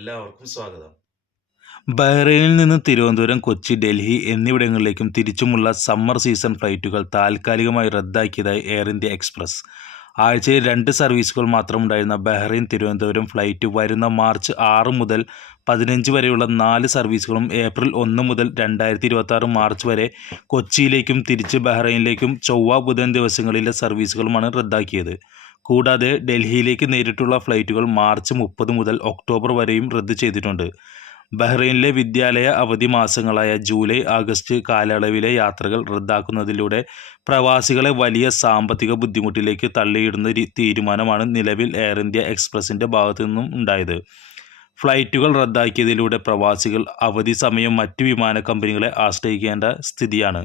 എല്ലാവർക്കും സ്വാഗതം. ബഹ്റൈനിൽ നിന്ന് തിരുവനന്തപുരം, കൊച്ചി, ഡൽഹി എന്നിവിടങ്ങളിലേക്കും തിരിച്ചുമുള്ള സമ്മർ സീസൺ ഫ്ലൈറ്റുകൾ താൽക്കാലികമായി റദ്ദാക്കിയതായി എയർ ഇന്ത്യ എക്സ്പ്രസ്. ആഴ്ചയിൽ 2 സർവീസുകൾ മാത്രമുണ്ടായിരുന്ന ബഹ്റൈൻ തിരുവനന്തപുരം ഫ്ലൈറ്റ് വരുന്ന മാർച്ച് 6 മുതൽ 15 വരെയുള്ള 4 സർവീസുകളും ഏപ്രിൽ 1 മുതൽ 2026 മാർച്ച് വരെ കൊച്ചിയിലേക്കും തിരിച്ച് ബഹ്റൈനിലേക്കും ചൊവ്വ, ബുധൻ ദിവസങ്ങളിലെ സർവീസുകളുമാണ് റദ്ദാക്കിയത്. കൂടാതെ ഡൽഹിയിലേക്ക് നേരിട്ടുള്ള ഫ്ലൈറ്റുകൾ മാർച്ച് 30 മുതൽ ഒക്ടോബർ വരെയും റദ്ദ് ചെയ്തിട്ടുണ്ട്. ബഹ്റൈനിലെ വിദ്യാലയ അവധി മാസങ്ങളായ ജൂലൈ, ആഗസ്റ്റ് കാലയളവിലെ യാത്രകൾ റദ്ദാക്കുന്നതിലൂടെ പ്രവാസികളെ വലിയ സാമ്പത്തിക ബുദ്ധിമുട്ടിലേക്ക് തള്ളിയിടുന്ന തീരുമാനമാണ് നിലവിൽ എയർ ഇന്ത്യ എക്സ്പ്രസിൻ്റെ ഭാഗത്തു നിന്നും ഉണ്ടായത്. ഫ്ലൈറ്റുകൾ റദ്ദാക്കിയതിലൂടെ പ്രവാസികൾ അവധി സമയം മറ്റ് വിമാന കമ്പനികളെ ആശ്രയിക്കേണ്ട സ്ഥിതിയാണ്.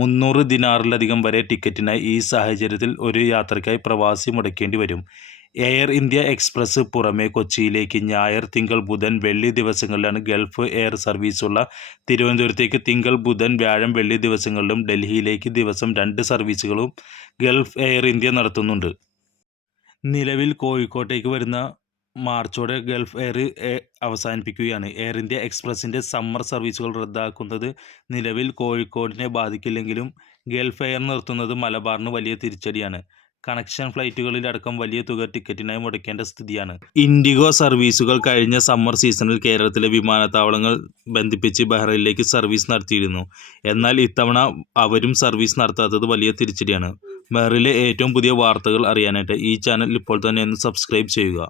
300 ദിനാറിലധികം വരെ ടിക്കറ്റിനായി ഈ സാഹചര്യത്തിൽ ഒരു യാത്രയ്ക്കായി പ്രവാസി മുടക്കേണ്ടി വരും. എയർ ഇന്ത്യ എക്സ്പ്രസ് പുറമെ കൊച്ചിയിലേക്ക് ഞായർ, തിങ്കൾ, ബുധൻ, വെള്ളി ദിവസങ്ങളിലാണ് ഗൾഫ് എയർ സർവീസുള്ള തിരുവനന്തപുരത്തേക്ക് തിങ്കൾ, ബുധൻ, വ്യാഴം, വെള്ളി ദിവസങ്ങളിലും ഡൽഹിയിലേക്ക് ദിവസം 2 സർവീസുകളും ഗൾഫ് എയർ ഇന്ത്യ നടത്തുന്നുണ്ട്. നിലവിൽ കോഴിക്കോട്ടേക്ക് വരുന്ന മാർച്ചോടെ ഗൾഫ് എയർ അവസാനിപ്പിക്കുകയാണ്. എയർ ഇന്ത്യ എക്സ്പ്രസിൻ്റെ സമ്മർ സർവീസുകൾ റദ്ദാക്കുന്നത് നിലവിൽ കോഴിക്കോടിനെ ബാധിക്കില്ലെങ്കിലും ഗൾഫ് എയർ നിർത്തുന്നത് മലബാറിന് വലിയ തിരിച്ചടിയാണ്. കണക്ഷൻ ഫ്ലൈറ്റുകളിലടക്കം വലിയ തുക ടിക്കറ്റിനായി മുടക്കേണ്ട സ്ഥിതിയാണ്. ഇൻഡിഗോ സർവീസുകൾ കഴിഞ്ഞ സമ്മർ സീസണിൽ കേരളത്തിലെ വിമാനത്താവളങ്ങൾ ബന്ധിപ്പിച്ച് ബഹ്റൈനിലേക്ക് സർവീസ് നടത്തിയിരുന്നു. എന്നാൽ ഇത്തവണ അവരും സർവീസ് നടത്താത്തത് വലിയ തിരിച്ചടിയാണ്. ബഹ്റൈനിലെ ഏറ്റവും പുതിയ വാർത്തകൾ അറിയാനായിട്ട് ഈ ചാനൽ ഇപ്പോൾ തന്നെ ഒന്ന് സബ്സ്ക്രൈബ് ചെയ്യുക.